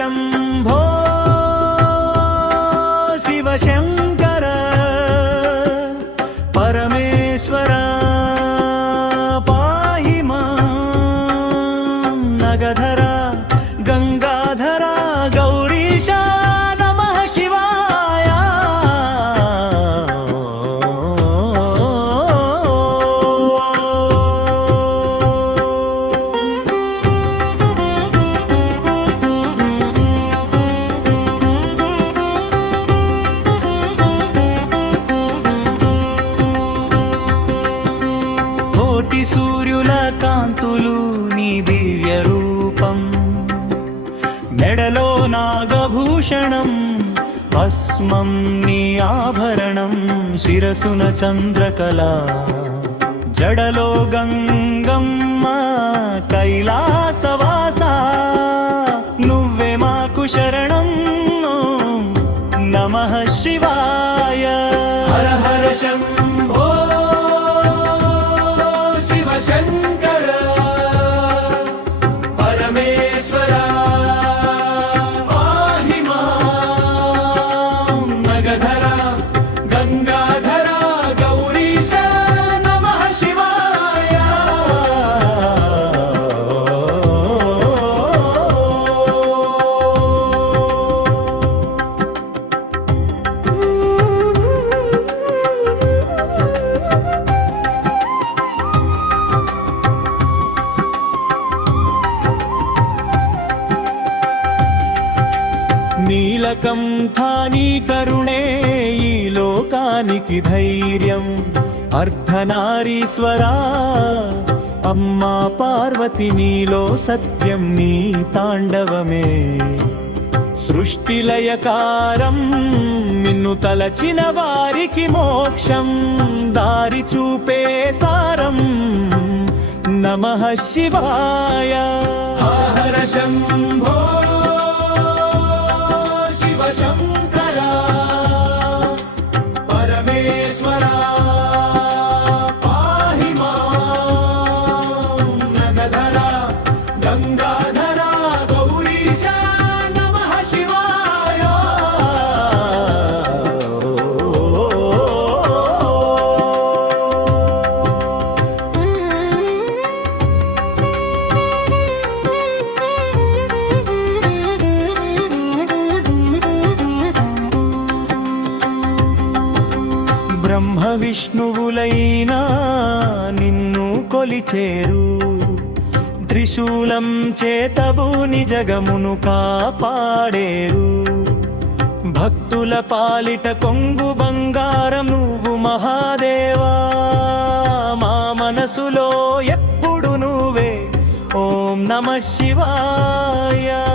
शम्भो కోటి సూర్యుల కాంతులు నీ దివ్య రూపం. మెడలో నాగభూషణం భస్మం నీ ఆభరణం శిరసున చంద్రకళ. జడలో గంగమ్మ కైలాసవాస నువ్వే మాకు శరణం నమః 神 కీలకం నీలకంఠాని కరుణే ఈ లోకానికి ధైర్యం. అర్ధనారీశ్వరా అమ్మా పార్వతి నీలో సత్యం నీ తాండవమే. సృష్టిలయకారం నిన్ను తలచిన వారికి మోక్షం. దారి చూపే సారం నమ శివాయ. హర శంభో Sống బ్రహ్మ విష్ణువులైనా నిన్ను కొలిచేరు. త్రిశూలం చేతబూని జగమును కాపాడేరు. భక్తుల పాలిట కొంగు బంగారం నువ్వు మహాదేవా. మా మనసులో ఎప్పుడు నువ్వే. ఓం నమ శివాయ.